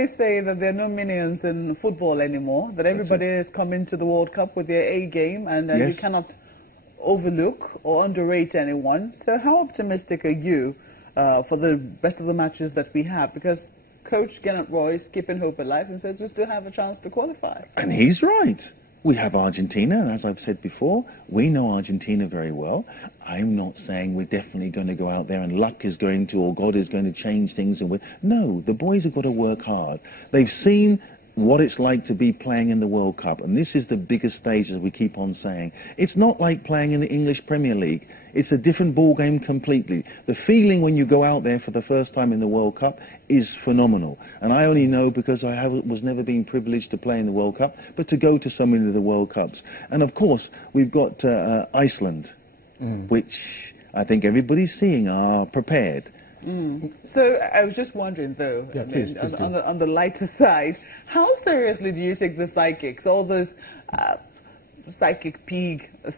always say that there are no minions in football anymore, that everybody is coming to the World Cup with their A game, and you cannot overlook or underrate anyone. So how optimistic are you for the rest of the matches that we have? Because Coach Gennett Roy is keeping hope alive and says we still have a chance to qualify. And he's right. We have Argentina, and as I've said before, we know Argentina very well. I'm not saying we're definitely going to go out there and luck is going to, or God is going to change things. And no, the boys have got to work hard. They've seen what it's like to be playing in the World Cup, and this is the biggest stage, as we keep on saying. It's not like playing in the English Premier League. It's a different ball game completely. The feeling when you go out there for the first time in the World Cup is phenomenal. And I only know because I was never been privileged to play in the World Cup, but to go to so many of the World Cups. And of course, we've got Iceland, which I think everybody's seeing are prepared. So I was just wondering, though, please on the lighter side, how seriously do you take the psychics, all those psychic pig, the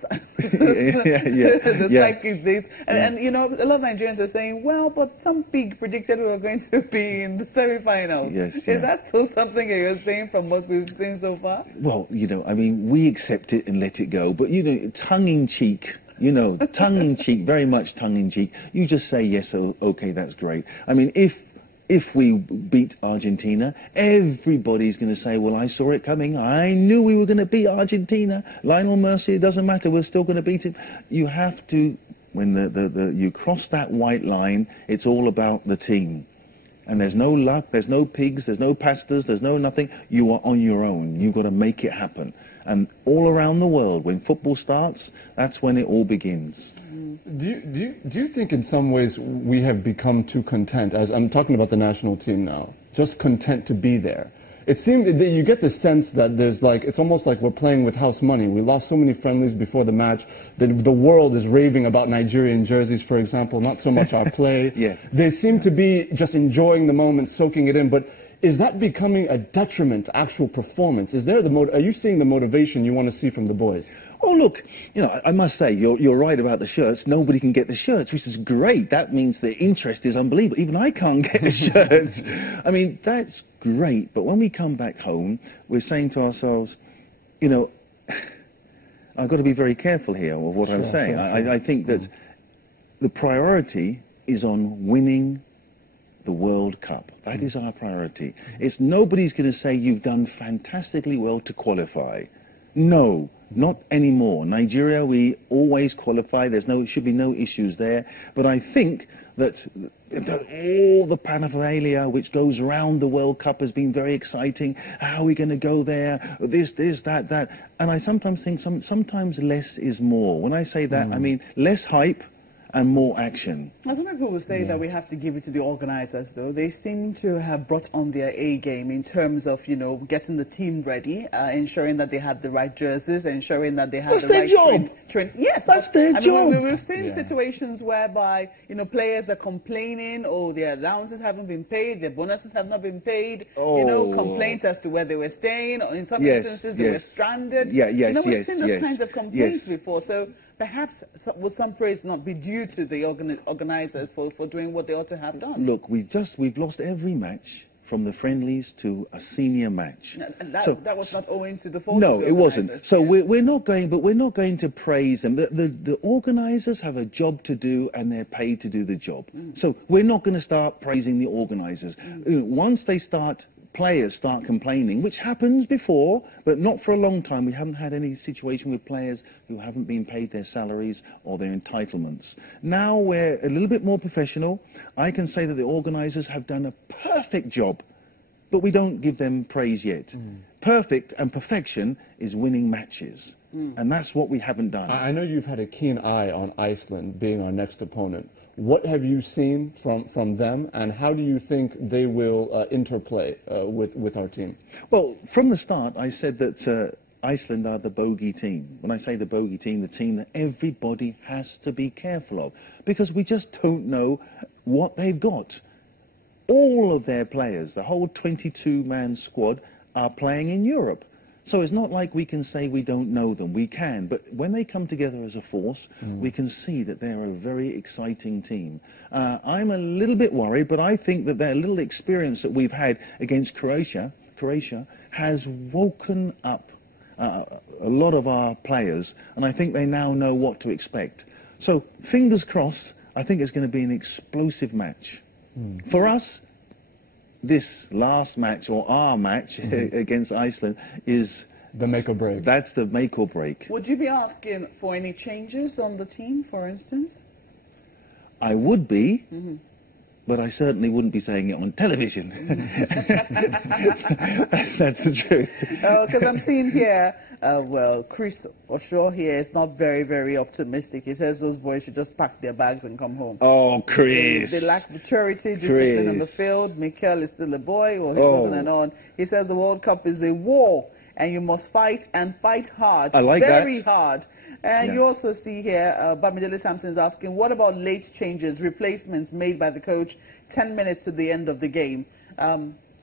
psychic this, and you know, a lot of Nigerians are saying, well, but some pig predicted we were going to be in the semi-finals. Is that still something that you're saying from what we've seen so far? Well, you know, I mean, we accept it and let it go, but you know, tongue-in-cheek. You know, tongue-in-cheek, very much tongue-in-cheek. You just say, yes, okay, that's great. I mean, if we beat Argentina, everybody's going to say, well, I saw it coming. I knew we were going to beat Argentina. Lionel Messi, it doesn't matter. We're still going to beat him. You have to, when you cross that white line, it's all about the team. And there's no luck, there's no pigs, there's no pastas, there's no nothing. You are on your own. You've got to make it happen. And all around the world, when football starts, that's when it all begins. Do you think in some ways we have become too content, as I'm talking about the national team now, just content to be there? It seems that you get the sense that there's like, it's almost like we're playing with house money. We lost so many friendlies before the match that the world is raving about Nigerian jerseys, for example, not so much our play. They seem to be just enjoying the moment, soaking it in, but is that becoming a detriment to actual performance? Is there are you seeing the motivation you want to see from the boys? Oh, look, you know, I must say, you're right about the shirts. Nobody can get the shirts, which is great. That means the interest is unbelievable. Even I can't get a shirt. I mean, that's great. But when we come back home, we're saying to ourselves, you know, I've got to be very careful here of what I'm saying. I think that the priority is on winning the World Cup. That is our priority. It's nobody's going to say you've done fantastically well to qualify. No, not anymore. Nigeria, we always qualify. Should be no issues there. But I think that all the paraphernalia which goes around the World Cup has been very exciting. How are we going to go there? This, that. And I sometimes think sometimes less is more. When I say that, I mean less hype and more action. Now, some people will say that we have to give it to the organizers, though. They seem to have brought on their A game in terms of, you know, getting the team ready, ensuring that they had the right jerseys, ensuring that they had the right train. Yes, that's their job. We've seen situations whereby, you know, players are complaining, oh, their allowances haven't been paid, their bonuses have not been paid, you know, complaints as to where they were staying, or in some instances they were stranded. You know, we've seen those kinds of complaints before, so perhaps will some praise not be due to the organizers for doing what they ought to have done? Look, we've lost every match from the friendlies to a senior match. That was not owing to the fault No, of the it wasn't. So we're not going to praise them. The organisers have a job to do and they're paid to do the job. So we're not going to start praising the organisers. Once players start complaining, which happens before, but not for a long time. We haven't had any situation with players who haven't been paid their salaries or their entitlements. Now we're a little bit more professional. I can say that the organisers have done a perfect job, but we don't give them praise yet. Perfect and perfection is winning matches. And that's what we haven't done. I know you've had a keen eye on Iceland being our next opponent. What have you seen from them, and how do you think they will interplay with our team? Well, from the start, I said that Iceland are the bogey team. When I say the bogey team, the team that everybody has to be careful of, because we just don't know what they've got. All of their players, the whole 22-man squad, are playing in Europe. So it's not like we can say we don't know them. We can. But when they come together as a force, we can see that they're a very exciting team. I'm a little bit worried, but I think that their little experience that we've had against Croatia has woken up a lot of our players, and I think they now know what to expect. So fingers crossed, I think it's going to be an explosive match. For us, this last match, or our match against Iceland, is the make or break. That's the make or break. Would you be asking for any changes on the team, for instance? I would be, but I certainly wouldn't be saying it on television. that's the truth. Because I'm seeing here, well, Chris Oshaw here is not very, very optimistic. He says those boys should just pack their bags and come home. Oh, Chris. They lack maturity, discipline on the field. Mikel is still a boy. Well, he goes on and on. He says the World Cup is a war, and you must fight and fight hard. I like very that. hard. And you also see here, Bamidele Sampson is asking, what about late changes, replacements made by the coach 10 minutes to the end of the game?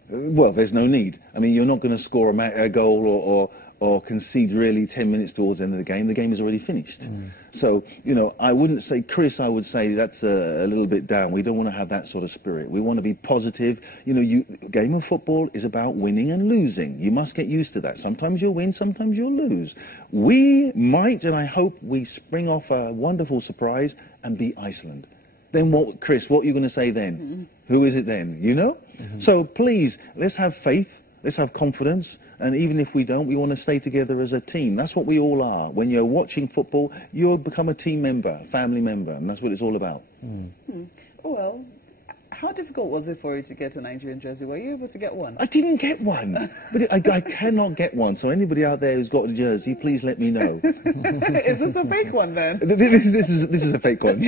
Well, there's no need. I mean, you're not going to score a goal or concede really 10 minutes towards the end of the game. The game is already finished. So, you know, I wouldn't say, Chris, I would say that's a little bit down. We don't want to have that sort of spirit. We want to be positive. You know, game of football is about winning and losing. You must get used to that. Sometimes you'll win, sometimes you'll lose. We might, and I hope we spring off a wonderful surprise and beat Iceland. Then what, Chris, what are you going to say then? Who is it then? You know? So please, let's have faith. Let's have confidence, and even if we don't, we want to stay together as a team. That's what we all are. When you're watching football, you'll become a team member, a family member, and that's what it's all about. Well, how difficult was it for you to get a Nigerian jersey? Were you able to get one? I didn't get one, but I cannot get one. So anybody out there who's got a jersey, please let me know. Is this a fake one then? This is a fake one.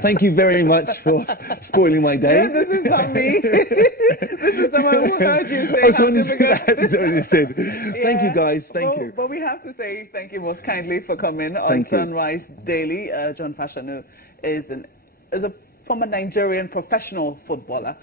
Thank you very much for spoiling my day. Yeah, this is not me. This is someone who heard you say how difficult. That's what you said. Thank you, guys. Thank you. But we have to say thank you most kindly for coming on Sunrise Daily. John Fashanu is a former Nigerian professional footballer.